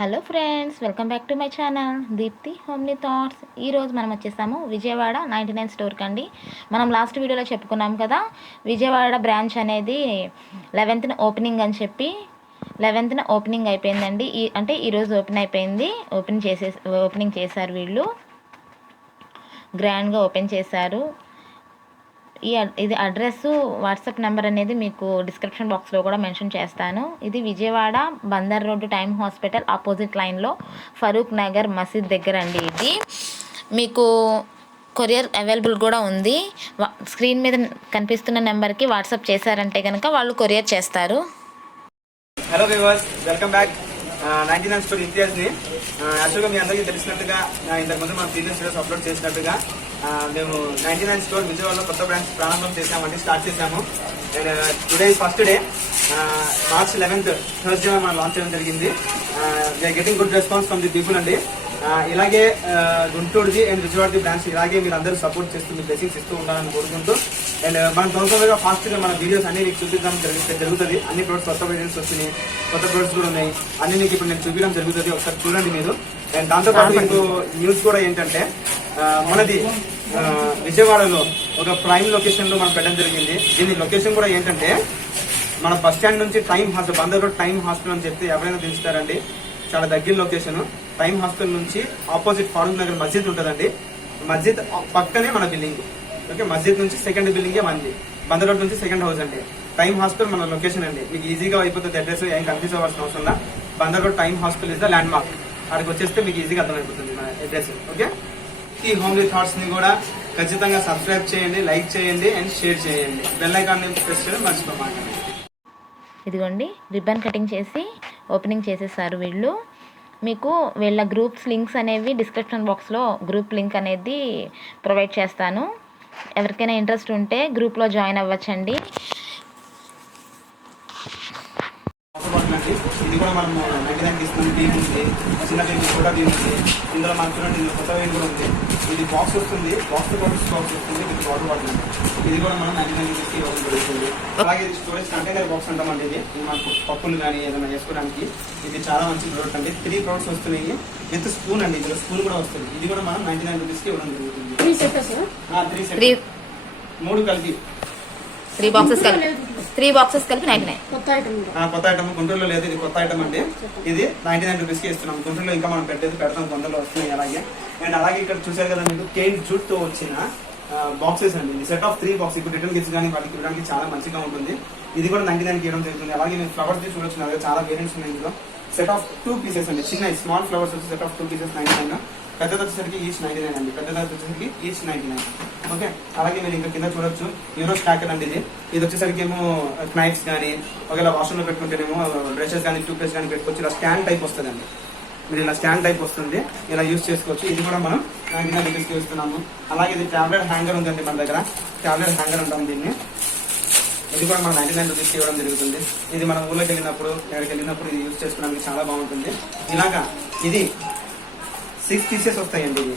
Hello friends, welcome back to my channel Deepti homely thoughts. ఈరోజు మనం వచ్చేసాము విజయవాడ 99 స్టోర్కి అండి. మనం లాస్ట్ వీడియోలో చెప్పుకున్నాం కదా, విజయవాడ బ్రాంచ్ అనేది 11th ఓపెనింగ్ అని చెప్పి 11th ఓపెనింగ్ అయిపోయిందండి. అంటే ఈరోజు ఓపెన్ అయిపోయింది. ఓపెనింగ్ చేశారు వీళ్ళు, గ్రాండ్గా ఓపెన్ చేశారు. ఇది అడ్రస్, వాట్సాప్ నెంబర్ అనేది మీకు డిస్క్రిప్షన్ బాక్స్లో కూడా మెన్షన్ చేస్తాను. ఇది Vijayawada Bandar road time hospital opposite లైన్లో ఫరూక్ నగర్ మసీద్ దగ్గర అండి. ఇది మీకు కొరియర్ అవైలబుల్ కూడా ఉంది. స్క్రీన్ మీద కనిపిస్తున్న నెంబర్కి వాట్సాప్ చేశారంటే కనుక వాళ్ళు కొరియర్ చేస్తారు. Hello viewers, welcome back. 99 store ఇంతియాజ్ని. యాక్చువల్గా మీ అందరికీ తెలిసినట్టుగా ఇంతకుముందు మన ప్రీవియస్ వీడియోస్ అప్లోడ్ చేసినట్టుగా మేము 99 స్టోర్ విజయవాడలో కొత్త బ్రాంచ్ ప్రారంభం చేసామండి, స్టార్ట్ చేసాము. And today first day, March 11th Thursday మనం లాంచ్ చేయడం జరిగింది. We are getting good response from the people అండి. ఇలాగే గుంటూరుది అండ్ విజయవాడది బ్రాంచ్ ఇలాగే మీరు అందరూ సపోర్ట్ చేస్తూ మీ బ్లెస్సింగ్స్ ఇస్తూ ఉండాలని కోరుకుంటూ, అండ్ మనం తొందరగా ఫాస్ట్గా మన వీడియోస్ అన్ని మీకు చూపించడం జరుగుతుంది. అన్ని ప్రొడక్ట్స్ కొత్త వీడియోస్ వచ్చినాయి, కొత్త ప్రొడక్ట్స్ కూడా ఉన్నాయి. అన్ని మీకు ఇప్పుడు నేను చూపించడం జరుగుతుంది, ఒకసారి చూడండి మీరు. అండ్ దాంతోపాటు మీకు న్యూస్ కూడా ఏంటంటే, మనది విజయవాడలో ఒక ప్రైమ్ లొకేషన్ లో మనం పెట్టడం జరిగింది. దీని లొకేషన్ కూడా ఏంటంటే, మన బస్ స్టాండ్ నుంచి బందర్ రోడ్ టైమ్ హాస్పిటల్ అని చెప్తే ఎవరైనా తెలుస్తారండి. చాలా దగ్గర లొకేషన్. టైమ్ హాస్పిటల్ నుంచి ఆపోజిట్ ఫారూక్ నగర్ మస్జిద్ ఉంటుందండి. మస్జిద్ పక్కనే మన బిల్డింగ్. ఓకే, మస్జిద్ నుంచి సెకండ్ బిల్డింగే మంది. బందర్ రోడ్ నుంచి సెకండ్ హౌస్ అండి. టైమ్ హాస్పిటల్ మన లొకేషన్ అండి. మీకు ఈజీగా అయిపోతుంది అడ్రస్, ఏం కన్ఫ్యూజ్ అవ్వాల్సిన అవసరం లేదు. Bandar road time hospital is the land mark. అక్కడికి వచ్చేస్తే మీకు ఈజీగా అర్థమైపోతుంది మన అడ్రస్. ఓకే, ఈ హోమ్లీ థాట్స్ ని కూడా ఖచ్చితంగా సబ్స్క్రైబ్ చేయండి, లైక్ చేయండి అండ్ షేర్ చేయండి. బెల్ ఐకాన్ ని ప్రెస్ చేయడం మర్చిపోమాకండి. ఇదిగోండి, రిబ్బన్ కటింగ్ చేసి ఓపెనింగ్ చేసేసారు వీళ్ళు. మీకు వీళ్ళ గ్రూప్స్ లింక్స్ అనేవి డిస్క్రిప్షన్ బాక్స్లో గ్రూప్ లింక్ అనేది ప్రొవైడ్ చేస్తాను. ఎవరికైనా ఇంట్రెస్ట్ ఉంటే గ్రూప్లో జాయిన్ అవ్వచ్చండి. ఇది కూడా మనం 99 తీసుకున్న టీం ఉంది, చిన్న టీం కూడా టీం ఉంది. ఇందులో మనం చూడండి, ఇందులో కొత్త వేలు కూడా ఉంది. ఇది బాక్స్ వస్తుంది, బాక్స్ బాక్స్ వస్తుంది, ఇది వాటర్ బాటిల్. ఇది కూడా మనం 99 తీసుకు ఇవ్వడం జరుగుతుంది. అలాగే ఇది స్టోరేజ్ కంటైనర్ బాక్స్ అంటామండి. ఇది మనకు పప్పులు కానీ ఏదైనా వేసుకోవడానికి ఇది చాలా మంచి ప్రోడక్ట్ అండి. 3 ప్రొడక్ట్స్ వస్తున్నాయి విత్ స్పూన్ అండి. ఇందులో స్పూన్ కూడా వస్తుంది. ఇది కూడా మనం 99 రూపీస్కి ఇవ్వడం జరుగుతుంది. 3 సెట్స్ 3 కలిపి 3 బాక్సెస్ కలిపి 99. కొత్త ఐటమ్ గుంటూరులో లేదు, ఇది కొత్త ఐటమ్ అండి. ఇది 99 రూపీస్ కి ఇస్తున్నాం. గుంటూరులో ఇంకా మనం పెడతాం, కొందరులో వస్తున్నాయి అలాగే. అండ్ అలాగే ఇక్కడ చూసారు కదా మీకు కేన్ జూట్ తో వచ్చిన బాక్సెస్ అండి. ఇది సెట్ ఆఫ్ 3 బాక్స్. ఇప్పుడు రిటర్న్ గిఫ్ట్స్ కానీ వాటికి ఇవ్వడానికి చాలా మంచిగా ఉంటుంది. ఇది కూడా 99 ఇవ్వడం జరుగుతుంది. అలాగే మీరు ఫ్లవర్స్ చూడొచ్చు, అలాగే చాలా వేరియంట్స్ ఉన్నాయి. ఇందులో సెట్ ఆఫ్ 2 పీసెస్ అండి. చిన్న స్మాల్ ఫ్లవర్స్ వచ్చి సెట్ ఆఫ్ 2 పీసెస్ 99. పెద్దది వచ్చేసరికి ఈచ్ 99 అండి. పెద్దది వచ్చేసరికి ఈచ్ 99. ఓకే, అలాగే మీరు ఇంకా కింద చూడొచ్చు యూరో స్టాకర్ అండి. ఇది వచ్చేసరికి ఏమో నైఫ్స్ కానీ ఒకవేళ వాష్రూమ్ లో పెట్టుకుంటేనేమో బ్రషెస్ కానీ టూత్ పేస్ట్ కానీ పెట్టుకోవచ్చు. ఇలా స్టాండ్ టైప్ వస్తుంది అండి. మీరు ఇలా స్టాండ్ టైప్ వస్తుంది, ఇలా యూజ్ చేసుకోవచ్చు. ఇది కూడా మనం 99 రూపీస్కి ఇస్తున్నాము. అలాగే ఇది టాబ్లెట్ హ్యాంగర్ ఉందండి మన దగ్గర. టాబ్లెట్ హ్యాంగర్ ఉంటాం దీన్ని. ఇది కూడా మనం 99 రూపీస్కి ఇవ్వడం జరుగుతుంది. ఇది మన ఊళ్ళోకి వెళ్ళినప్పుడు ఎక్కడికి వెళ్ళినప్పుడు ఇది యూజ్ చేసుకోవడానికి చాలా బాగుంటుంది. ఇలాగా ఇది 6 పీసెస్ వస్తాయండి. ఇది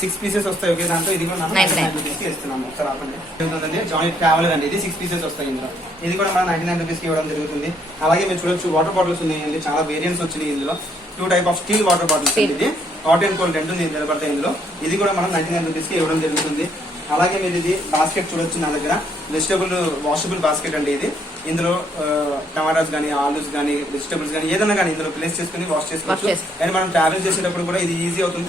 6 పీసెస్ వస్తాయి. ఓకే, దాంట్లో ఇది కూడా మనం 99 రూపీస్కి ఇస్తున్నాము. ఒకసారి ఆపండి. జాయింట్ ట్రావెల్ అండి. ఇది 6 పీసెస్ వస్తాయి ఇందులో. ఇది కూడా మనం 99 రూపీస్కి ఇవ్వడం జరుగుతుంది. అలాగే మీరు చూడొచ్చు, వాటర్ బాటిల్స్ ఉన్నాయండి. చాలా వేరియంట్స్ వచ్చినాయి ఇందులో. 2 type of steel water bottles. ఇది హాట్ అండ్ కోల్డ్ రెండు నిలబడతాయి ఇందులో. ఇది కూడా మనం 99 రూపీస్కి ఇవ్వడం జరుగుతుంది. అలాగే మీరు ఇది బాస్కెట్ చూడొచ్చు నా దగ్గర. వెజిటబుల్ వాషబుల్ బాస్కెట్ అండి. ఇది ఇందులో టమాటాస్ కానీ, ఆలూస్ కానీ, వెజిటబుల్స్ కానీ ఏదైనా కానీ ఇందులో ప్లేస్ చేసుకుని వాష్ చేసుకోవచ్చు. అండ్ మనం ట్రావెల్ చేసేటప్పుడు కూడా ఇది ఈజీ అవుతుంది.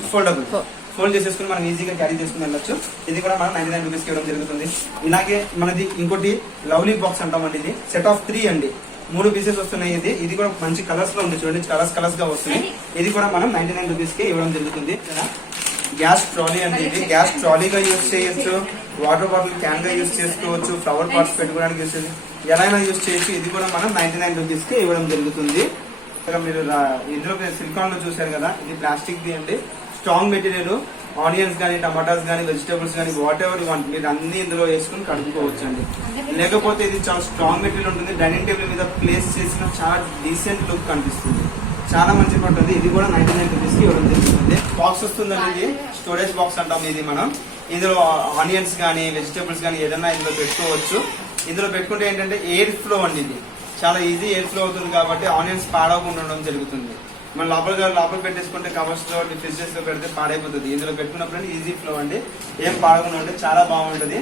ఫోల్డ్ చేసేసుకుని మనం ఈజీగా క్యారీ చేసుకుని వెళ్ళొచ్చు. ఇది కూడా మనం 99 రూపీస్కి ఇవ్వడం జరుగుతుంది. ఇలాగే మనది ఇంకోటి లవ్లీ బాక్స్ అంటామండి. ఇది సెట్ ఆఫ్ 3 అండి. 3 పీసెస్ వస్తున్నాయి. ఇది కూడా మంచి కలర్స్ లో ఉంది. చూడండి, కలర్స్ గా వస్తున్నాయి. ఇది కూడా మనం 99 రూపీస్కి ఇవ్వడం జరుగుతుంది. గ్యాస్ ట్రాలీ అండి. ఇది గ్యాస్ ట్రాలీగా యూజ్ చేయొచ్చు, వాటర్ బాటిల్ క్యాన్ గా యూజ్ చేసుకోవచ్చు, ఫ్లవర్ పాట్స్ పెట్టుకోవడానికి యూజ్ చేయొచ్చు, ఎలా యూజ్ చేయొచ్చు. ఇది కూడా మనం 99 రూపీస్కి ఇవ్వడం జరుగుతుంది. మీరు ఇందులో సిలికాన్ లో చూసారు కదా, ఇది ప్లాస్టిక్ ది అండి. Strong material. ఆనియన్స్ కానీ, టమాటాస్ కానీ, వెజిటేబుల్స్ కానీ, వాట్ ఎవర్ వాంట్ మీరు అన్ని ఇందులో వేసుకుని కడుక్కోవచ్చు అండి. లేకపోతే ఇది చాలా స్ట్రాంగ్ మెటీరియల్ ఉంటుంది. డైనింగ్ టేబుల్ మీద ప్లేస్ చేసిన చాలా డీసెంట్ లుక్ కనిపిస్తుంది. చాలా మంచి పడుతుంది. ఇది కూడా 99 రూపీస్కి ఇవ్వడం జరుగుతుంది. బాక్స్ వస్తుందండి. ఇది స్టోరేజ్ బాక్స్ అంటాం. ఇది మనం ఇందులో ఆనియన్స్ కానీ, వెజిటేబుల్స్ కానీ ఏదైనా ఇందులో పెట్టుకోవచ్చు. ఇందులో పెట్టుకుంటే ఏంటంటే ఎయిర్ ఫ్లో అండి. ఇది చాలా ఈజీ ఎయిర్ ఫ్లో అవుతుంది కాబట్టి ఆనియన్స్ పాడవకుండా ఉండడం జరుగుతుంది. మన లోపల పెట్టేసుకుంటే కవర్స్ లో ఫ్రిడ్జెస్ లో పెడితే పాడైపోతుంది. ఇందులో పెట్టుకున్నప్పుడు ఈజీ ఫ్లో అండి, ఏం పాడకుండా ఉంటే చాలా బాగుంటుంది.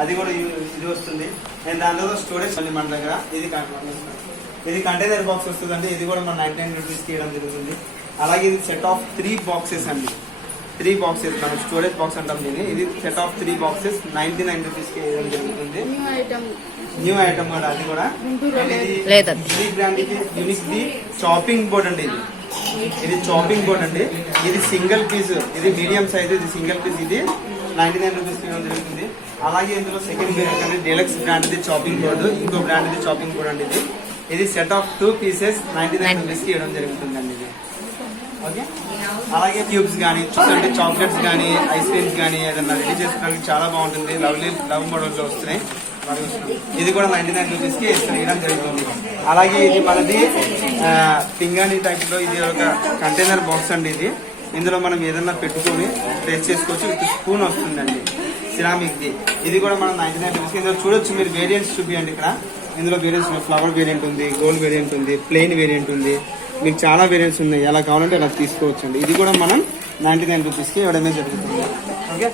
అది కూడా ఇది వస్తుంది. అండ్ దాని తర్వాత స్టోరేజ్ ఉంది మన దగ్గర. ఇది కంటైనర్ బాక్స్ వస్తుందండి. ఇది కూడా మన 99 రూపీస్కి ఇవ్వడం జరుగుతుంది. అలాగే ఇది సెట్ ఆఫ్ 3 బాక్సెస్ అండి. 3 బాక్సెస్ మనం స్టోరేజ్ బాక్స్ అంటాం దీన్ని. ఇది సెట్ ఆఫ్ 3 బాక్సెస్ 99 రూపీస్కి ఇవ్వడం జరుగుతుంది. న్యూ ఐటమ్ కూడా అది కూడా. యూనిక్ ది చాపింగ్ బోర్డ్ అండి. ఇది చాపింగ్ బోర్డ్ అండి. ఇది సింగిల్ పీస్, ఇది మీడియం సైజ్, ఇది సింగిల్ పీస్. ఇది 99 రూపీస్ ఇవ్వడం జరుగుతుంది. అలాగే ఇందులో సెకండ్ వేరియంట్ అండి, డీలక్స్ బ్రాండ్ ఇది చాపింగ్ బోర్డు. ఇంకో బ్రాండ్ ఇది చాపింగ్ బోర్డ్ అండి. ఇది సెట్ ఆఫ్ 2 పీసెస్ 99 రూపీస్కి ఇవ్వడం జరుగుతుందండి ఇది. ఓకే. అలాగే ట్యూబ్స్ కానీ చూడండి, చాక్లెట్స్ కానీ ఐస్ క్రీమ్స్ కానీ ఏదైనా రెడీ చేసుకోవడానికి చాలా బాగుంటుంది. లవ్ మోడల్స్ లో వస్తున్నాయి. ఇది కూడా 99 రూపీస్కి ఇవ్వడం జరుగుతుంది. అలాగే ఇది మనది పింగాణి టైప్ లో ఇది ఒక కంటైనర్ బాక్స్ అండి. ఇందులో మనం ఏదన్నా పెట్టుకొని టేస్ట్ చేసుకోవచ్చు. విత్ స్పూన్ వస్తుందండి, సిరామిక్ ది. ఇది కూడా మనం 99 రూపీస్కి. ఇందులో చూడొచ్చు మీరు, వేరియంట్స్ చూపించండి ఇక్కడ. ఇందులో వేరియంట్స్ ఫ్లవర్ వేరియంట్ ఉంది, గోల్డ్ వేరియంట్ ఉంది, ప్లెయిన్ వేరియంట్ ఉంది. మీకు చాలా వేరియంట్స్ ఉన్నాయి. ఎలా కావాలంటే అలా తీసుకోవచ్చు అండి. ఇది కూడా మనం 99 రూపీస్కి ఇవ్వడమే జరుగుతుంది. ఓకే.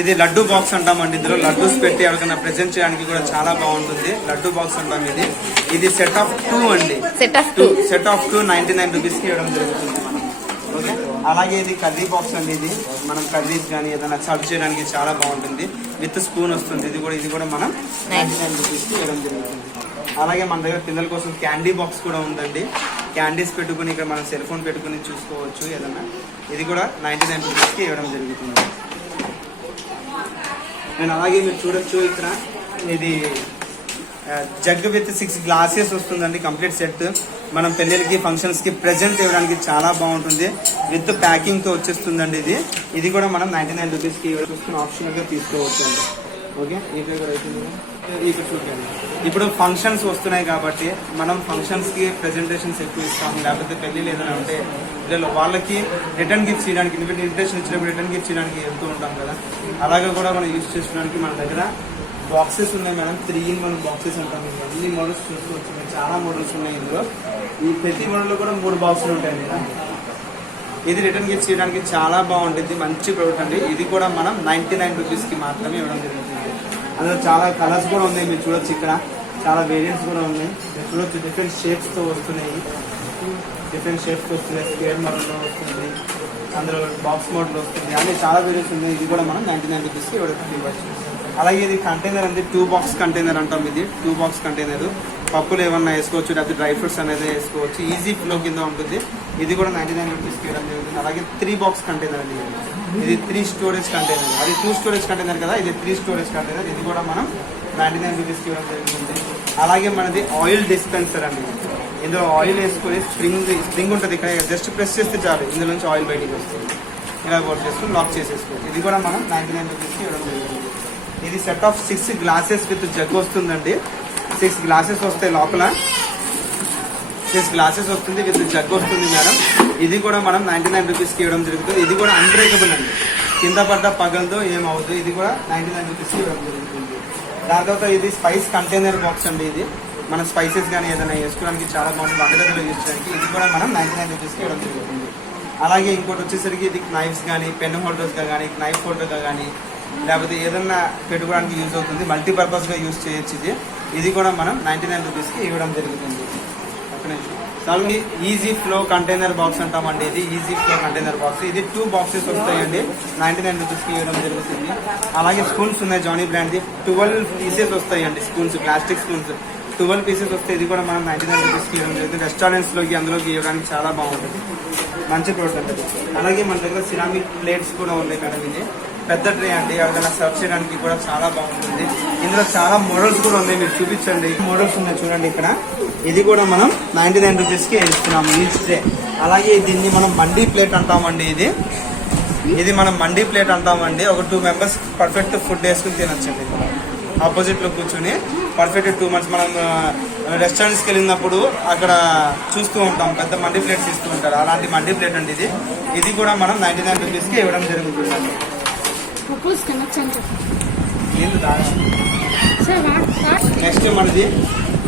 ఇది లడ్డు బాక్స్ అంటామండి. ఇందులో లడ్డూస్ పెట్టి ఎవరికైనా ప్రెజెంట్ చేయడానికి కూడా చాలా బాగుంటుంది. లడ్డు బాక్స్ అంటాం ఇది. ఇది సెట్ ఆఫ్ 2 అండి. సెట్ ఆఫ్ 2 99 రూపీస్కి ఇవ్వడం జరుగుతుంది మనం. ఓకే. అలాగే ఇది కర్రీ బాక్స్ అండి. ఇది మనం కర్రీస్ కానీ ఏదైనా సర్వ్ చేయడానికి చాలా బాగుంటుంది. విత్ స్పూన్ వస్తుంది. ఇది కూడా మనం 99 రూపీస్కి ఇవ్వడం జరుగుతుంది. అలాగే మన దగ్గర పిల్లల కోసం క్యాండీ బాక్స్ కూడా ఉందండి. క్యాండీస్ పెట్టుకుని ఇక్కడ మనం సెల్ ఫోన్ పెట్టుకుని చూసుకోవచ్చు ఏదన్నా. ఇది కూడా 99 రూపీస్కి ఇవ్వడం జరుగుతుంది. అండ్ అలాగే మీరు చూడొచ్చు ఇక్కడ ఇది జగ్ విత్ 6 గ్లాసెస్ వస్తుందండి. కంప్లీట్ సెట్ మనం పెళ్ళిళ్ళకి ఫంక్షన్స్ కి ప్రెజెంట్ ఇవ్వడానికి చాలా బాగుంటుంది. విత్ ప్యాకింగ్ తో వచ్చేస్తుందండి ఇది. ఇది కూడా మనం 99 రూపీస్కి చూసుకుని ఆప్షనల్ గా తీసుకోవచ్చు అండి. ఓకే. ఇక్కడ కూడా ఇక్కడ చూడండి. ఇప్పుడు ఫంక్షన్స్ వస్తున్నాయి కాబట్టి మనం ఫంక్షన్స్ కి ప్రెజెంటేషన్స్ ఎక్కువ ఇస్తాము. లేకపోతే పెళ్లిళ్ళు ఏదైనా ఉంటే వాళ్ళకి రిటర్న్ గిఫ్ట్స్ ఇవ్వడానికి, ఇన్విటేషన్ ఇచ్చినప్పుడు రిటర్న్ గిఫ్ట్స్ ఇవ్వడానికి వెళ్తూ ఉంటాం కదా. అలాగే కూడా మనం యూజ్ చేసుకోవడానికి మన దగ్గర బాక్సెస్ ఉన్నాయి మేడం. 3-in-1 బాక్సెస్ అంటాం. అన్ని మోడల్స్ చూసుకోవచ్చు. చాలా మోడల్స్ ఉన్నాయి ఇందులో. ఈ ప్రతి మోడల్లో కూడా 3 బాక్సులు ఉంటాయండి. ఇది రిటర్న్ గిఫ్ట్స్ చేయడానికి చాలా బాగుంటుంది. మంచి ప్రోడక్ట్ అండి. ఇది కూడా మనం 99 రూపీస్కి మాత్రమే ఇవ్వడం జరుగుతుంది. అందులో చాలా కలర్స్ కూడా ఉన్నాయి. మీరు చూడొచ్చు ఇక్కడ చాలా వేరియంట్స్ కూడా ఉన్నాయి. మీరు చూడొచ్చు డిఫరెంట్ షేప్స్తో వస్తున్నాయి. స్క్వేర్ మోడల్లో వస్తుంది, అందులో బాక్స్ మోడల్ వస్తుంది. అన్ని చాలా వేరియంట్స్ ఉన్నాయి. ఇది కూడా మనం 99 రూపీస్కి ఇవ్వచ్చు. అలాగే ఇది కంటైనర్ అండి. 2 బాక్స్ కంటైనర్ అంటాం. ఇది 2 బాక్స్ కంటైనర్. పప్పులు ఏమన్నా వేసుకోవచ్చు, లేకపోతే డ్రై ఫ్రూట్స్ అనేది వేసుకోవచ్చు. ఈజీ ఫ్లో కింద ఉంటుంది. ఇది కూడా 99 రూపీస్కి ఇవ్వడం జరుగుతుంది. అలాగే 3 బాక్స్ కంటైనర్ అండి. ఇది 3 స్టోరేజ్ కంటైనర్. అది 2 స్టోరేజ్ కంటైనర్ కదా, ఇది 3 స్టోరేజ్ కంటైనర్. ఇది కూడా మనం 99 రూపీస్కి ఇవ్వడం జరుగుతుంది. అలాగే మనది ఆయిల్ డిస్పెన్సర్ అండి. ఇందులో ఆయిల్ వేసుకొని స్ప్రింగ్ ఉంటుంది ఇక్కడ. జస్ట్ ప్రెస్ చేస్తే చాలు, ఇందులో నుంచి ఆయిల్ బయటికి వస్తుంది. ఇలా వర్క్ చేసుకుని లాక్ చేసేసుకోవచ్చు. ఇది కూడా మనం 99 రూపీస్కి ఇవ్వడం జరుగుతుంది. ఇది set of 6 glasses with jug వస్తుందండి. 6 గ్లాసెస్ వస్తాయి లోపల. 6 గ్లాసెస్ వస్తుంది విత్ జగ్ వస్తుంది మేడం. ఇది కూడా మనం 99 రూపీస్కి ఇవ్వడం జరుగుతుంది. ఇది కూడా అన్బ్రేకబుల్ అండి. కింద పడ్డ పగలతో ఏమవుతుంది. ఇది కూడా 99 రూపీస్కి ఇవ్వడం జరుగుతుంది. దాని తర్వాత ఇది స్పైస్ కంటైనర్ బాక్స్ అండి. ఇది మన స్పైసెస్ కానీ ఏదైనా వేసుకోవడానికి చాలా బాగుంటుంది. వంటగదిలో యూజ్ చేయడానికి. ఇది కూడా మనం 99 రూపీస్కి ఇవ్వడం జరుగుతుంది. అలాగే ఇంకోటి వచ్చేసరికి ఇది నైఫ్స్ కానీ, పెన్ హోల్డర్స్గా కానీ, నైఫ్ హోల్డర్గా కానీ, లేకపోతే ఏదన్నా పెట్టుకోవడానికి యూజ్ అవుతుంది. మల్టీపర్పస్గా యూజ్ చేయొచ్చు. ఇది కూడా మనం 99 రూపీస్కి ఇవ్వడం జరుగుతుంది. అలాగే ఈజీ ఫ్లో కంటైనర్ బాక్స్ అంటామండి. ఇది ఈజీ ఫ్లో కంటైనర్ బాక్స్. ఇది 2 బాక్సెస్ వస్తాయండి. 99 రూపీస్కి ఇవ్వడం జరుగుతుంది. అలాగే స్పూన్స్ ఉన్నాయి జానీ బ్రాండ్ది. 12 పీసెస్ వస్తాయండి స్పూన్స్, ప్లాస్టిక్ స్పూన్స్ 12 పీసెస్ వస్తాయి. ఇది కూడా మనం 99 రూపీస్కి ఇవ్వడం జరుగుతుంది. రెస్టారెంట్స్లోకి అందులోకి ఇవ్వడానికి చాలా బాగుంటుంది. మంచి ప్రోడక్ట్ ఉంటుంది. అలాగే మన దగ్గర సిరామిక్ ప్లేట్స్ కూడా ఉన్నాయి మేడం. ఇది పెద్ద ట్రే అండి. ఎవరికైనా సర్వ్ చేయడానికి కూడా చాలా బాగుంటుంది. ఇందులో చాలా మోడల్స్ కూడా ఉన్నాయి. మీరు చూపించండి. మోడల్స్ ఉన్నాయి చూడండి ఇక్కడ. ఇది కూడా మనం 99 రూపీస్కి ఇస్తున్నాము ఈచ్ ట్రే. అలాగే దీన్ని మనం మండీ ప్లేట్ అంటామండి. ఇది మనం మండీ ప్లేట్ అంటామండి. ఒక 2 మెంబర్స్ పర్ఫెక్ట్ ఫుడ్ వేసుకుని తినొచ్చండి. ఆపోజిట్లో కూర్చొని పర్ఫెక్ట్ 2 మంత్స్ మనం రెస్టారెంట్స్కి వెళ్ళినప్పుడు అక్కడ చూస్తూ ఉంటాం, పెద్ద మండీ ప్లేట్స్ ఇస్తూ ఉంటారు. అలాంటి మండీ ప్లేట్ అండి ఇది కూడా మనం 99 రూపీస్కి ఇవ్వడం జరుగుతుందండి. నీళ్ళు తాగాలి. నెక్స్ట్ మనది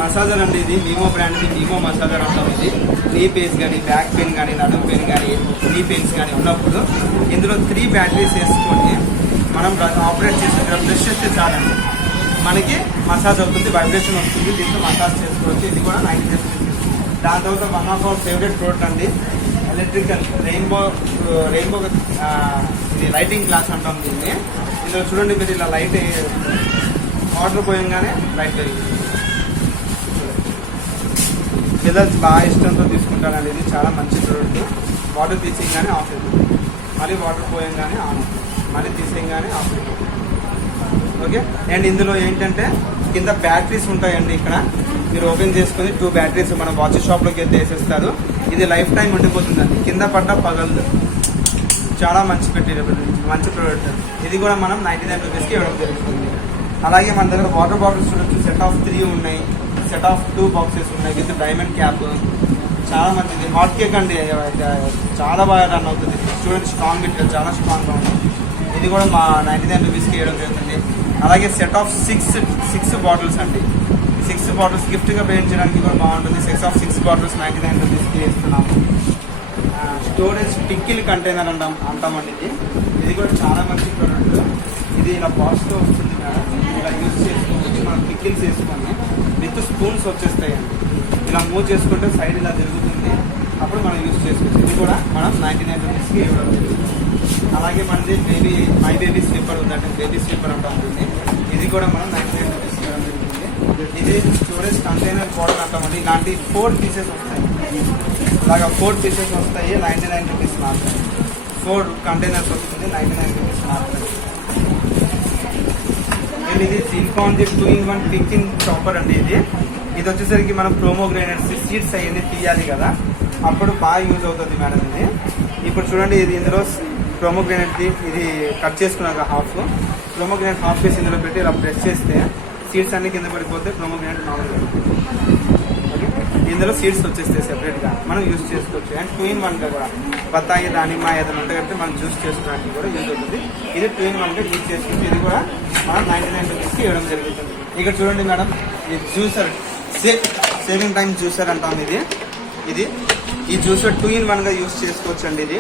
మసాజర్ అండి. ఇది మీమో బ్రాండ్ది మీమో మసాజర్ అంటాం. ఇది నీ పెయిన్స్ కానీ, బ్యాక్ పెయిన్ కానీ, నడుము పెయిన్ కానీ, నీ పెయిన్స్ కానీ ఉన్నప్పుడు ఇందులో 3 బ్యాటరీస్ వేసుకొని మనం ఆపరేట్ చేసి బ్రష్ చేస్తే చాలండి, మనకి మసాజ్ అవుతుంది, వైబ్రేషన్ వస్తుంది. దీంతో మసాజ్ చేసుకోవచ్చు. ఇది కూడా 90 రూపీస్. దాని తర్వాత one of our favourite product అండి, ఎలక్ట్రికల్ రెయిన్బో ఇది లైటింగ్ గ్లాస్ అంటాం దీన్ని. ఇందులో చూడండి మీరు ఇలా లైట్ వాటర్ పోయంగానే లైట్ వెలుగుతుంది. పిల్లలు బాగా ఇష్టంతో తీసుకుంటారండి. ఇది చాలా మంచి ప్రోడక్ట్. వాటర్ తీసేయగానే ఆఫ్ అవుతుంది, మళ్ళీ వాటర్ పోయంగానే ఆన్ అవుతుంది, మళ్ళీ తీసేయగానే ఆఫ్ అవుతుంది. ఓకే. అండ్ ఇందులో ఏంటంటే కింద బ్యాటరీస్ ఉంటాయండి. ఇక్కడ మీరు ఓపెన్ చేసుకుని 2 బ్యాటరీస్ మన వాచ్ షాప్లోకి అయితే వేసేస్తారు. ఇది లైఫ్ టైం ఉండిపోతుందండి, కింద పడ్డ పగలదు. చాలా మంచి మంచి ప్రోడక్ట్. ఇది కూడా మనం 99 రూపీస్కి ఇవ్వడం జరుగుతుంది. అలాగే మన దగ్గర వాటర్ బాటిల్స్ చూడొచ్చు. సెట్ ఆఫ్ 3 ఉన్నాయి, సెట్ ఆఫ్ 2 బాక్సెస్ ఉన్నాయి విత్ డైమండ్ క్యాప్. చాలా మంచిది. హాట్ కేక్ అండి, చాలా బాగా రన్ అవుతుంది. చూడండి స్ట్రాంగ్ ఇట్లా చాలా స్ట్రాంగ్గా ఉంది. ఇది కూడా మా 99 రూపీస్కి ఇవ్వడం జరుగుతుంది. అలాగే సెట్ ఆఫ్ 6 బాటిల్స్ అండి. 6 బాటిల్స్ గిఫ్ట్గా పేయింట్ చేయడానికి కూడా బాగుంటుంది. 6 బాటిల్స్ 99 రూపీస్కి ఇస్తున్నాము. స్టోరేజ్ పిక్కిల్ కంటైనర్ అంటామండి. ఇది కూడా చాలా మంచి ప్రోడక్ట్. ఇది ఇలా బాక్స్తో వస్తుంది మేడం. ఇలా యూజ్ చేసుకోవచ్చు. మనం పిక్కిల్స్ వేసుకొని విత్ స్పూన్స్ వచ్చేస్తాయండి. ఇలా మూవ్ చేసుకుంటే సైడ్ ఇలా జరుగుతుంది, అప్పుడు మనం యూజ్ చేసుకోవచ్చు. ఇది కూడా మనం 99 రూపీస్కి ఇవ్వడం జరుగుతుంది. అలాగే మనది మై బేబీ స్లీపర్ ఉందంటే బేబీ స్లీపర్ అంటాం దీన్ని. ఇది కూడా మనం 99 రూపీస్కి ఇవ్వడం జరుగుతుంది. ఇది స్టోరేజ్ కంటైనర్ బాటిల్ అంటామండి. ఇలాంటి 4 పీసెస్ వస్తాయి. ఇలాగా 4 పీసెస్ వస్తాయి, 99 రూపీస్ మాత్రమే. 4 కంటైనర్స్ వస్తుంది, 99 రూపీస్ మాత్రమే. అండ్ ఇది సిలికాన్ 2-in-1 పికింగ్ చాపర్ అండి. ఇది వచ్చేసరికి మనం ప్రోమోగ్రానేట్స్ సీడ్స్ అవన్నీ తీయాలి కదా, అప్పుడు బాగా యూజ్ అవుతుంది మేడం. ఇది ఇప్పుడు చూడండి, ఇది ఇందులో ప్రోమోగ్రానేట్ది ఇది కట్ చేసుకున్నాక ప్రోమోగ్రానేట్ హాఫ్ పీస్ ఇందులో పెట్టి ఇలా ప్రెస్ చేస్తే సీడ్స్ అన్ని కింద పడిపోతే ప్రోమోగ్రానేట్ నార్మల్గా ఓకే. ఇందులో సీడ్స్ వచ్చేస్తాయి సెపరేట్గా, మనం యూజ్ చేసుకోవచ్చు. అండ్ 2-in-1గా కూడా బత్తాయి దానిమ్మ ఏదైనా ఉంటే కాబట్టి మనం జ్యూస్ చేసుకోవడానికి కూడా యూజ్ అవుతుంది. ఇది 2-in-1గా యూజ్ చేసుకోవచ్చు. ఇది కూడా మనం 99 రూపీస్కి ఇవ్వడం జరుగుతుంది. ఇక్కడ చూడండి మేడం, ఈ జ్యూసర్ సేవింగ్ టైం జ్యూసర్ అంటాం. ఇది ఈ జ్యూసర్ 2-in-1గా యూజ్ చేసుకోవచ్చు అండి.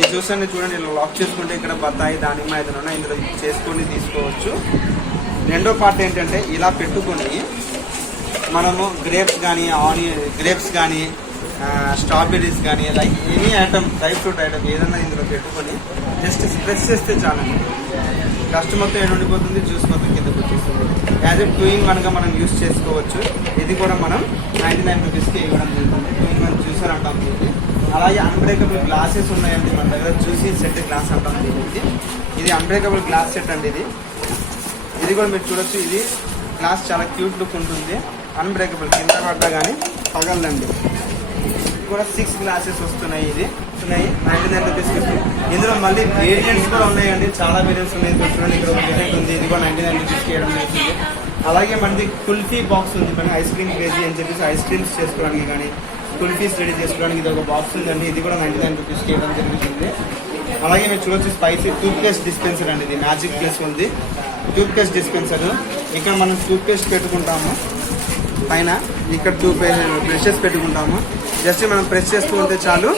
ఈ జ్యూసర్ని చూడండి ఇలా లాక్ చేసుకుంటే ఇక్కడ బత్తాయి దానిమ్మ ఏదైనా ఉన్నా ఇందులో చేసుకొని తీసుకోవచ్చు. రెండో పార్ట్ ఏంటంటే ఇలా పెట్టుకొని మనము గ్రేప్స్ కానీ స్ట్రాబెర్రీస్ కానీ like any item dry fruit item ఏదైనా ఇందులో పెట్టుకొని జస్ట్ ప్రెస్ చేస్తే చాలండి. డస్ట్ మొత్తం ఎండిపోతుంది, జ్యూస్ మొత్తం కిందకు వచ్చేస్తుంది. యాజ్ ఎ 2-in-1గా మనం యూజ్ చేసుకోవచ్చు. ఇది కూడా మనం 99 రూపీస్కి ఇవ్వడం జరుగుతుంది. 2-in-1 జ్యూసర్ అంటాం దీన్ని. అలాగే అన్బ్రేకబుల్ గ్లాసెస్ ఉన్నాయండి మన దగ్గర. జ్యూసీ సెట్ గ్లాస్ అంటాం దీనికి. ఇది అన్బ్రేకబుల్ గ్లాస్ సెట్ అండి. ఇది కూడా మీరు చూడొచ్చు. ఇది గ్లాస్ చాలా క్యూట్ లుక్ ఉంటుంది. అన్బ్రేకబుల్, కింద పడ్డా కానీ పగలండి. కూడా 6 గ్లాసెస్ వస్తున్నాయి. ఇది 99 రూపీస్కి. ఇందులో మళ్ళీ వేరియంట్స్ కూడా ఉన్నాయండి, చాలా వేరియంట్స్ ఉన్నాయి. చూడండి ఇక్కడ ఒక వేరియంట్ ఉంది, ఇది కూడా 99 రూపీస్కి వేయడం జరుగుతుంది. అలాగే మనది కుల్ఫీ బాక్స్ ఉంది. మన ఐస్ క్రీమ్ క్రేజీ అని చెప్పేసి ఐస్ క్రీమ్స్ చేసుకోవడానికి కానీ కుల్ఫీస్ రెడీ చేసుకోవడానికి ఇది ఒక బాక్స్ ఉందండి. ఇది కూడా 99 రూపీస్కి వేయడం జరుగుతుంది. అలాగే మీరు చూడొచ్చు స్పైసీ టూత్పేస్ట్ డిస్పెన్సర్ అండి. ఇది మ్యాజిక్ ప్లస్ ఉంది టూత్పేస్ట్ డిస్పెన్సర్. ఇక్కడ మనం టూత్పేస్ట్ పెట్టుకుంటాము, పైన ఇక్కడ 2 బ్రషెస్ పెట్టుకుంటాము. జస్ట్ మనం ప్రెస్ చేస్తూ ఉంటే చాలు,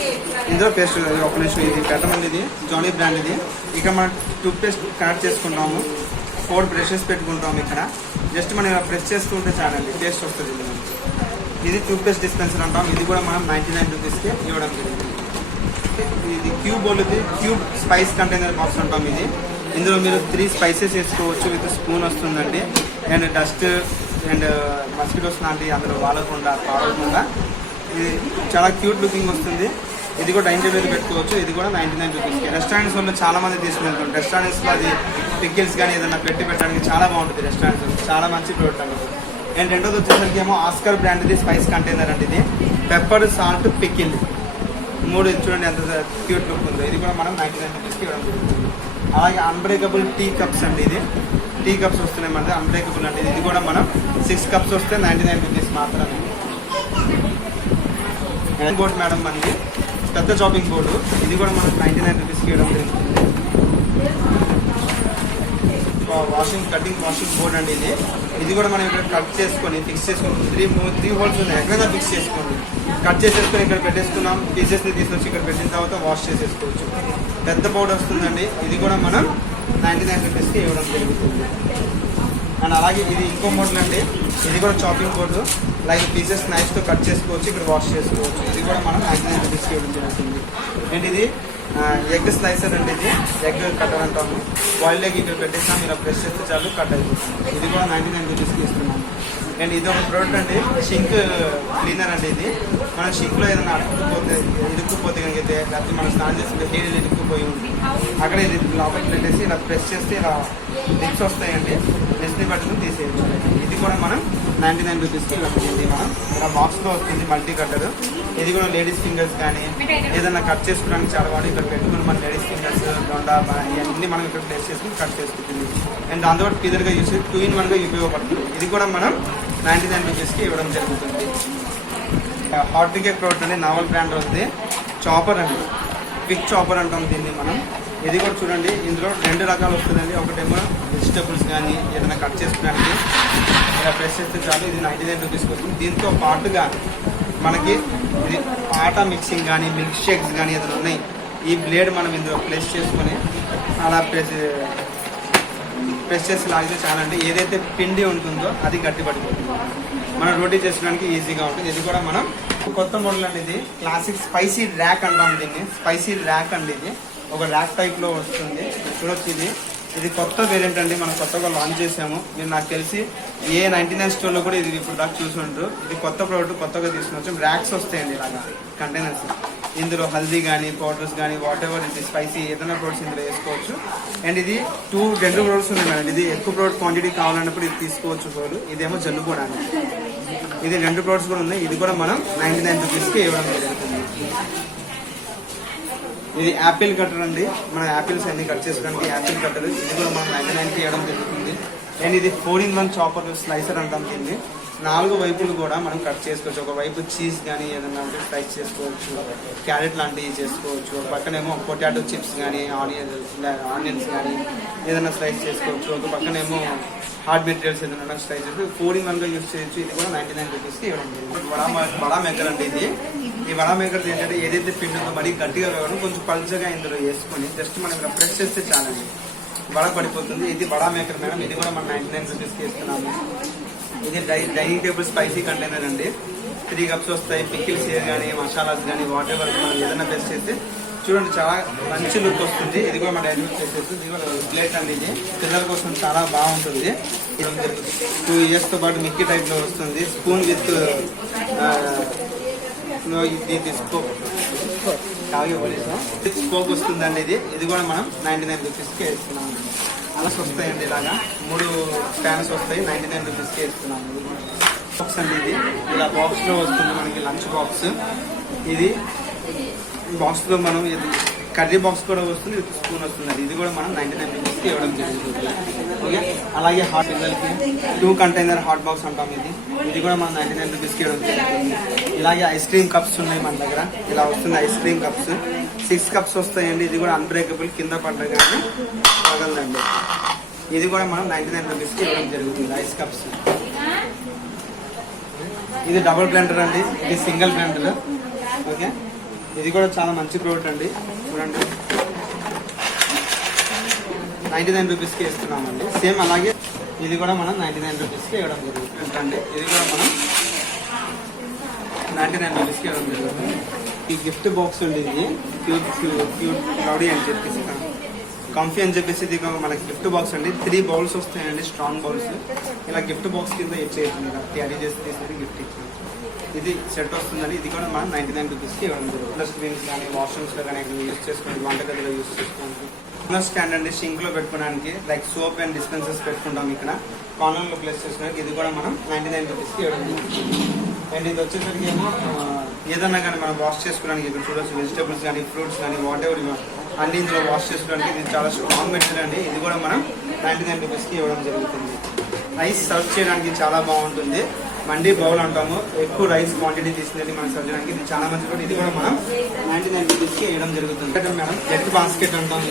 ఇందులో పేస్ట్ ఒక నిమిషం. ఇది పెట్టమంది, ఇది జానీ బ్రాండ్. ఇది ఇక్కడ మనం టూత్పేస్ట్ కనెక్ట్ చేసుకుంటాము. 4 బ్రషెస్ పెట్టుకుంటాము. ఇక్కడ జస్ట్ మనం ప్రెస్ చేస్తూ ఉంటే చాలండి, పేస్ట్ వస్తుంది. ఇది టూత్పేస్ట్ డిస్పెన్సర్ అంటాం. ఇది కూడా మనం 99 రూపీస్కి ఇవ్వడం జరిగింది. ఇది క్యూబ్ స్పైస్ కంటైనర్ బాక్స్ అంటాం. ఇందులో మీరు 3 స్పైసెస్ వేసుకోవచ్చు విత్ స్పూన్ వస్తుందండి. అండ్ డస్ట్ అండ్ మస్కిటోస్ లాంటివి అందులో వాడకుండా ఇది చాలా క్యూట్ లుకింగ్ వస్తుంది. ఇది కూడా డైనింగ్ టేబుల్ పెట్టుకోవచ్చు. ఇది కూడా 99 రూపీస్కి. రెస్టారెంట్స్ వల్ల చాలా మంది తీసుకుంటారు. రెస్టారెంట్స్లో అది పికిల్స్ కానీ ఏదైనా పెట్టడానికి చాలా బాగుంటుంది. రెస్టారెంట్స్ చాలా మంచి ప్రోడక్ట్ అండి. అండ్ రెండోది వచ్చేసరికి ఏమో ఆస్కర్ బ్రాండ్ది స్పైస్ కంటైనర్ అండి. ఇది పెప్పర్ సాల్ట్ పికిల్ 3 చూడండి ఎంత క్యూట్ లుక్ ఉందో. ఇది కూడా మనం 99 రూపీస్కి ఇవ్వడం జరుగుతుంది. అలాగే అన్బ్రేకబుల్ టీ కప్స్ అండి. ఇది టీ కప్స్ వస్తున్నాయి మనది అన్బ్రేకబుల్ అండి. ఇది కూడా మనం 6 కప్స్ వస్తే 99 రూపీస్ మాత్రమే. బోర్డు మేడం మనది పెద్ద చాపింగ్ బోర్డు. ఇది కూడా మనం 99 రూపీస్కి ఇవ్వడం జరుగుతుంది. వాషింగ్ బోర్డ్ అండి. ఇది కూడా మనం ఇక్కడ కట్ చేసుకొని ఫిక్స్ చేసుకొని త్రీ హోల్స్ ఉన్నాయి, ఎక్కడైనా ఫిక్స్ చేసుకోండి. కట్ చేసేసుకొని ఇక్కడ పెట్టేసుకున్నాం. పీసెస్ని తీసుకొచ్చి ఇక్కడ పెట్టిన తర్వాత వాష్ చేసేసుకోవచ్చు. పెద్ద బోర్డ్ వస్తుందండి. ఇది కూడా మనం 99 రూపీస్కి ఇవ్వడం జరుగుతుంది. అండ్ అలాగే ఇది ఇంకో మోడల్ అండి. ఇది కూడా చాపింగ్ బోర్డు, లైక్ పీసెస్ నైఫ్తో కట్ చేసుకోవచ్చు, ఇక్కడ వాష్ చేసుకోవచ్చు. ఇది కూడా మనం 99 రూపీస్కి ఇవ్వడం జరుగుతుంది. అండ్ ఇది ఎగ్ స్లైసర్ అండి. ఇది ఎగ్ కట్టర్ అంటాము. బాయిల్డ్ ఎగ్ ఇక్కడ పెట్టేస్తాం, ఇలా ప్రెస్ చేస్తే చాలు కట్ అయిపోతుంది. ఇది కూడా 99 రూపీస్కి ఇస్తున్నాము. అండ్ ఇది ఒక ప్రోడక్ట్ అండి, షింక్ క్లీనర్ అండి. ఇది మన షింక్లో ఏదైనా ఇరుక్కుపోతే కనుక లేకపోతే మనం స్నానం చేస్తుంటే హెయిర్ ఇరుక్కుపోయి ఉంటుంది, అక్కడ ఇది లోపలికి పెట్టేసి ఇలా ప్రెస్ చేస్తే ఇలా టిప్స్ వస్తాయండి. నెస్ని పట్టుకుని తీసేయచ్చు. ఇది కూడా మనం 99 రూపీస్కి వస్తుంది. మనం ఇలా బాక్స్లో వస్తుంది మల్టీ కట్టర్. ఇది కూడా లేడీస్ ఫింగర్స్ కానీ ఏదైనా కట్ చేసుకోవడానికి చాలా బాగుంది. ఇక్కడ పెట్టుకుని మన లేడీస్ ఫింగర్స్ దొండా ఇవన్నీ మనం ఇక్కడ ప్లేస్ చేసుకుని కట్ చేసుకుంటుంది. అండ్ దాంతోపాటు పీదర్గా యూస్ 2-in-1గా ఉపయోగపడుతుంది. ఇది కూడా మనం 99 రూపీస్కి ఇవ్వడం జరుగుతుంది. హాట్ కేక్ ప్రోడక్ట్ అండి, నావల్ బ్రాండ్ ఉంది. చాపర్ అండి, క్విక్ చాపర్ అంటాం దీన్ని మనం. ఇది కూడా చూడండి, ఇందులో 2 రకాలు వస్తుందండి. ఒకటేమో వెజిటబుల్స్ కానీ ఏదైనా కట్ చేసుకోవడానికి ఇలా ప్రెస్ చేస్తే చాలు, ఇది 99 రూపీస్కి వస్తుంది. దీంతో పాటుగా మనకి ఇది ఆటా మిక్సింగ్ కానీ మిల్క్ షేక్స్ కానీ ఏదైనా ఉన్నాయి, ఈ బ్లేడ్ మనం ఇందులో ప్రెస్ చేసుకొని అలా ప్రెస్ చేసి లాగితే చాలండి. ఏదైతే పిండి ఉంటుందో అది గట్టి పడిపోతుంది, మనం రోటీ చేసుకోవడానికి ఈజీగా ఉంటుంది. ఇది కూడా మనం కొత్త మోడల్ అండి. ఇది క్లాసిక్ స్పైసీ ర్యాక్ అంటాం దీన్ని. స్పైసీ ర్యాక్ అండి. ఇది ఒక ర్యాక్ టైప్లో వస్తుంది, చూడొచ్చు. ఇది కొత్త వేరియంట్ అండి, మనం కొత్తగా లాంచ్ చేసాము. మీరు నాకు తెలిసి ఏ 99 స్టోర్లో కూడా ఇది ఇప్పుడు దాకా చూసి ఉంటారు. ఇది కొత్త ప్రోడక్ట్, కొత్తగా తీసుకుని ర్యాక్స్ వస్తాయండి ఇలాగా కంటైనర్స్. ఇందులో హల్దీ కానీ పౌడర్స్ కానీ వాట్ ఎవర్ ఇది స్పైసీ ఏదైనా ప్రోడక్ట్స్ ఇందులో వేసుకోవచ్చు. అండ్ ఇది 2 ప్రోడక్ట్స్ ఉన్నాయి మేడం. ఇది ఎక్కువ ప్రోడక్ట్ క్వాంటిటీ కావాలన్నప్పుడు ఇది తీసుకోవచ్చు ప్రోడక్ట్. ఇదేమో జల్లుకోవడానికి. ఇది 2 ప్రోడక్ట్స్ కూడా ఉన్నాయి. ఇది కూడా మనం 99 రూపీస్కి ఇవ్వడం జరుగుతుంది. ఇది యాపిల్ కట్టర్ అండి, మన యాపిల్స్ అన్ని కట్ చేసుకోవడానికి యాపిల్ కట్టర్. ఇది కూడా మనం 99కి ఇవ్వడం జరుగుతుంది. అండ్ ఇది 4-in-1 చాపర్ స్లైసర్ అంటాం దీన్ని. 4 వైపులు కూడా మనం కట్ చేసుకోవచ్చు. ఒక వైపు చీజ్ కానీ ఏదైనా ఉంటే స్లైస్ చేసుకోవచ్చు, క్యారెట్ లాంటివి చేసుకోవచ్చు. ఒక పక్కనేమో పొటాటో చిప్స్ కానీ ఆనియన్స్ కానీ ఏదైనా స్లైస్ చేసుకోవచ్చు. ఒక పక్కనేమో హార్డ్ మెటీరియల్స్ ఏదైనా స్లైస్ చేసి 4-in-1గా యూజ్ చేయొచ్చు. ఇది కూడా 99 రూపీస్కి ఇవ్వడం జరుగుతుంది. వడా మేకర్ అండి. ఇది ఈ వడా మేకర్ ఏంటంటే ఏదైతే పిండి ఉందో మరీ గట్టిగా కావాలి, కొంచెం పలుచగా ఇందులో వేసుకొని జస్ట్ మనం ఇలా ప్రెస్ చేస్తే చాలండి, వడ పడిపోతుంది. ఇది వడా మేకర్ మేడం. ఇది కూడా మనం 99 రూపీస్కి ఇస్తున్నాము. ఇది డైనింగ్ టేబుల్ స్పైసీ కంటైనర్ అండి. 3 కప్స్ వస్తాయి. పికిల్స్ కానీ మసాలాస్ కానీ వాట్ ఎవర్ మనం ఏదైనా ప్రెస్ చేస్తే చూడండి చాలా మంచి లుక్ వస్తుంది. ఇది కూడా మన డైనింగ్ చేసేసి ఇది కూడా ప్లేట్ అండి. ఇది పిల్లల కోసం చాలా బాగుంటుంది. 2 ఇయర్స్తో పాటు మిక్కీ టైప్లో వస్తుంది. స్పూన్ విత్ స్పోక్ వస్తుందండి. ఇది కూడా మనం 99 రూపీస్కి ఇస్తున్నాము. అలస్ వస్తాయండి, ఇలాగా 3 ప్యాన్స్ వస్తాయి, 99 రూపీస్కి ఇస్తున్నాము. బాక్స్ అండి. ఇది ఇలా బాక్స్లో వస్తుంది మనకి, లంచ్ బాక్స్. ఇది బాక్స్లో మనం కర్రీ బాక్స్ కూడా వస్తుంది, స్పూన్ వస్తుంది. ఇది కూడా మనం 99 రూపీస్కి ఇవ్వడం జరుగుతుంది. ఓకే, అలాగే హాట్ పిల్లలకి 2 కంటైనర్ హాట్ బాక్స్ అంటాం. ఇది కూడా మనం 99 రూపీస్కి ఇవ్వడం జరుగుతుంది. ఇలాగే ఐస్ క్రీమ్ కప్స్ ఉన్నాయి మన దగ్గర. ఇలా వస్తుంది ఐస్ క్రీమ్ కప్స్. 6 కప్స్ వస్తాయండి. ఇది కూడా అన్బ్రేకబుల్, కింద పడ్డ కానీ పగలదండి. ఇది కూడా మనం 99 రూపీస్కి ఇవ్వడం జరుగుతుంది. Ice cups. ఇది డబుల్ బ్లెండర్ అండి. ఇది సింగిల్ బ్లెండర్. ఓకే, ఇది కూడా చాలా మంచి ప్రోడక్ట్ అండి. చూడండి 99 రూపీస్కి ఇస్తున్నామండి. సేమ్ అలాగే ఇది కూడా మనం 99 రూపీస్కి ఇవ్వడం జరుగుతుంది. ఇది కూడా మనం 99 రూపీస్కి ఇవ్వడం జరుగుతుంది. ఈ గిఫ్ట్ బాక్స్ ఉంది. ఇది క్యూట్ క్లౌడీ అని చెప్పేసి కంఫీ అని చెప్పేసి ఇది మనకి గిఫ్ట్ బాక్స్ అండి. 3 బౌల్స్ వస్తాయండి, స్ట్రాంగ్ బౌల్స్. ఇలా గిఫ్ట్ బాక్స్ కింద ఇచ్చేయండి, క్యారీ చేసి తీసేది గిఫ్ట్ ఇచ్చేది. ఇది సెట్ వస్తుందండి. ఇది కూడా మనం 99 రూపీస్కి ఇవ్వడం జరుగుతుంది. డస్ట్బిన్స్ కానీ వాష్రూమ్స్లో కానీ యూజ్ చేసుకోండి, వంటగదిలో యూజ్ చేసుకోండి. స్టాండ్ అండి, సింక్లో పెట్టుకోవడానికి, లైక్ సోప్ అండ్ డిస్పెన్సర్స్ పెట్టుకుంటాం. ఇక్కడ కార్నర్లో ప్లేస్ చేసుకోవడానికి ఇది కూడా మనం 99 రూపీస్కి ఇవ్వడం జరుగుతుంది. అండ్ ఇది వచ్చేసరికి ఏమో ఏదన్నా కానీ మనం వాష్ చేసుకోవడానికి ఇక్కడ చూడొచ్చు, వెజిటబుల్స్ కానీ ఫ్రూట్స్ కానీ వాట్ ఎవర్ అన్ని ఇందులో వాష్ చేసుకోవడానికి ఇది చాలా స్ట్రాంగ్ మెటీరియల్ అండి. ఇది కూడా మనం 99 రూపీస్కి ఇవ్వడం జరుగుతుంది. రైస్ సర్వ్ చేయడానికి చాలా బాగుంటుంది. మండీ బౌల్ అంటాము. ఎక్కువ రైస్ క్వాంటిటీ తీసుకునేది మన సర్జడానికి ఇది చాలా మంచి కూడా. ఇది కూడా మనం 99 రూపీస్ కి వేయడం జరుగుతుంది మేడం. ఎగ్ బాస్కెట్ అంటాం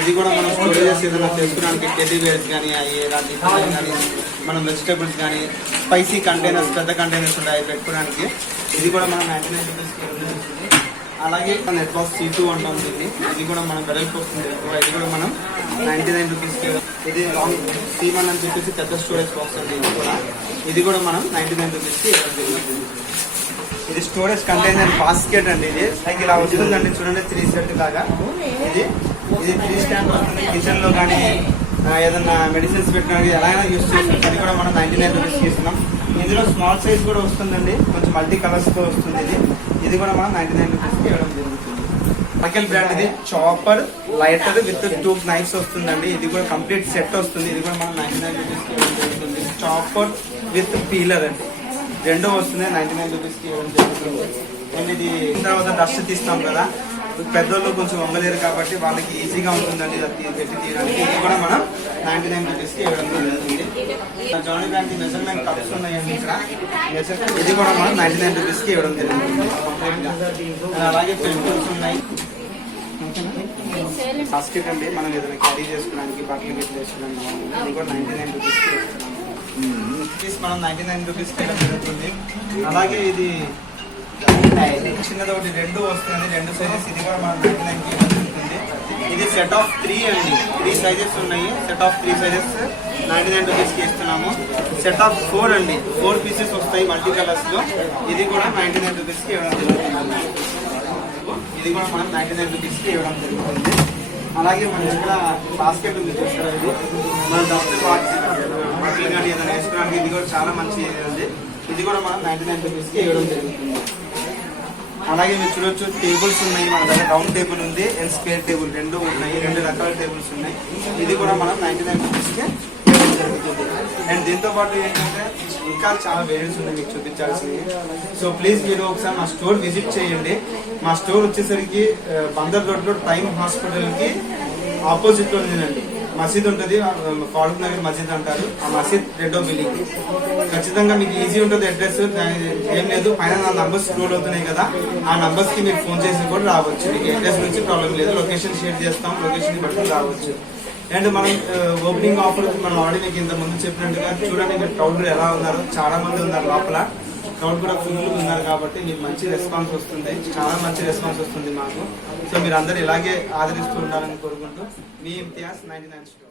ఇది కూడా మనం స్టోరేజెస్ ఏదైనా చేసుకోవడానికి టెడ్డీ బేర్స్ కానీ ఇలాంటి కానీ మనం వెజిటేబుల్స్ కానీ స్పైసీ కంటైనర్స్ పెద్ద కంటైనర్స్ ఉంటాయి పెట్టుకోవడానికి. ఇది కూడా మనం 99 రూపీస్ కి వేయడం జరుగుతుంది. అలాగే నెట్ బాక్స్ C2 అంటాం ఇది కూడా మనం వెడల్పు వస్తుంది ఎక్కువ. ఇది కూడా మనం 99 రూపీస్ కి. ఇది లాంగ్ C1 అని చెప్పేసి పెద్ద స్టోరేజ్ బాక్స్ అండి. ఇది కూడా మనం 99 రూపీస్ కి ఇవ్వడం జరుగుతుంది. ఇది స్టోరేజ్ కంటైనర్ బాస్కెట్ అండి. ఇది లైక్ ఇలా వస్తుందండి చూడండి 3 సెట్ లాగా. ఇది 3 స్టాండ్ వస్తుంది. కిచెన్ లో కానీ ఏదన్నా మెడిసిన్స్ పెట్టడానికి ఎలా అయినా యూస్ చేసుకోవచ్చు. అది కూడా మనం 99 రూపీస్ కి ఇస్తున్నాం. ఇందులో స్మాల్ సైజ్ కూడా వస్తుందండి, కొంచెం మల్టీ కలర్స్ తో వస్తుంది. ఇది కూడా మనం 99 రూపీస్ కి ఇవ్వడం జరుగుతుంది. మకెల్ బ్రాండ్ ఇది చాపర్ లైటర్ విత్ 2 నైఫ్స్ వస్తుందండి. ఇది కూడా కంప్లీట్ సెట్ వస్తుంది. ఇది కూడా మనం 99 రూపీస్ కి ఇవ్వడం జరుగుతుంది. చాపర్ విత్ పీలర్ అండి, రెండో వస్తుంది 99 రూపీస్ కి ఇవ్వడం జరుగుతుంది. అండ్ ఇది తర్వాత డస్ట్ తీస్తాం కదా, పెద్దోళ్ళు కొంచెం వంగలేరు కాబట్టి వాళ్ళకి ఈజీగా ఉంటుందండి పెట్టి తీయడానికి. ఇది కూడా మనం 99 రూపీస్ కి ఇవ్వడం జరుగుతుంది. జానీ బ్యాంక్ మెజర్మెంట్ కప్స్ ఉన్నాయండి ఇక్కడ. ఇది కూడా మనం 99 రూపీస్ కి ఇవ్వడం జరుగుతుంది. అలాగే పెన్సిల్స్ ఉన్నాయి. బాస్కెట్ అండి, మనం ఏదైనా క్యారీ చేసుకోవడానికి బట్టలు పెట్టి చేసుకోవడానికి ఇది కూడా 99 రూపీస్ కి మనం 99 రూపీస్ కి ఇవ్వడం జరుగుతుంది. అలాగే ఇది చిన్నది ఒకటి 2 వస్తుంది, 2 సైజెస్. ఇది కూడా మనం 99 కి ఇవ్వడం జరుగుతుంది. ఇది సెట్ ఆఫ్ 3 అండి, 3 సైజెస్ ఉన్నాయి. సెట్ ఆఫ్ 3 సైజెస్ 99 రూపీస్ కి ఇస్తున్నాము. సెట్ ఆఫ్ 4 అండి, 4 పీసెస్ వస్తాయి మల్టీ కలర్స్ లో. ఇది కూడా 99 రూపీస్ కి ఇవ్వడం జరుగుతుంది. ఇది కూడా మనం 99 రూపీస్ కి ఇవ్వడం జరుగుతుంది. అలాగే మన దగ్గర బాస్కెట్ ఉంది చూస్తారా, ఇది మన డస్ట్ బట్టలు కానీ ఏదైనా వేసుకోవడానికి ఇది కూడా చాలా మంచి ఉంది. ఇది కూడా మనం 99 రూపీస్ కి ఇవ్వడం జరుగుతుంది. అలాగే మీరు చూడొచ్చు టేబుల్స్ ఉన్నాయి మన దగ్గర. రౌండ్ టేబుల్ ఉంది అండ్ స్క్వేర్ టేబుల్ రెండు ఉన్నాయి, 2 రకాల టేబుల్స్ ఉన్నాయి. ఇది కూడా మనం 99 రూపీస్ కి ఇవ్వడం జరుగుతుంది. అండ్ దీంతో పాటు ఏంటంటే ఇంకా చాలా వేరియన్స్ ఉన్నాయి మీకు చూపించాల్సింది. సో ప్లీజ్ మీరు ఒకసారి మా స్టోర్ విజిట్ చేయండి. మా స్టోర్ వచ్చేసరికి బందర్ రోడ్ లో టైమ్ హాస్పిటల్ కి ఆపోజిట్ లో ఉందండి. మసీద్ ఉంటుంది, ఫారూక్ నగర్ మసీద్ అంటారు. ఆ మసీద్ రెండో బిల్డింగ్. ఖచ్చితంగా మీకు ఈజీ ఉంటుంది అడ్రస్, ఏం లేదు. పైన నా నంబర్స్ స్క్రోల్ అవుతున్నాయి కదా, ఆ నంబర్స్ కి మీరు ఫోన్ చేసి కూడా రావచ్చు. మీకు అడ్రస్ నుంచి ప్రాబ్లం లేదు, లొకేషన్ షేర్ చేస్తాం, లొకేషన్ బట్టి రావచ్చు. అండ్ మనం ఓపెనింగ్ ఆఫర్ మనం ఆల్రెడీ మీకు ఇంత ముందు చెప్పినట్టుగా చూడండి మీరు క్రౌడ్ ఎలా ఉన్నారు, చాలా మంది ఉన్నారు లోపల. క్రౌడ్ కూడా ఫుల్ ఉన్నారు కాబట్టి మీకు మంచి రెస్పాన్స్ వస్తుంది, చాలా మంచి రెస్పాన్స్ వస్తుంది మాకు. సో మీరు అందరూ ఇలాగే ఆదరిస్తూ ఉండాలని కోరుకుంటూ మీ ఇమ్తియాజ్ 99 స్టోర్.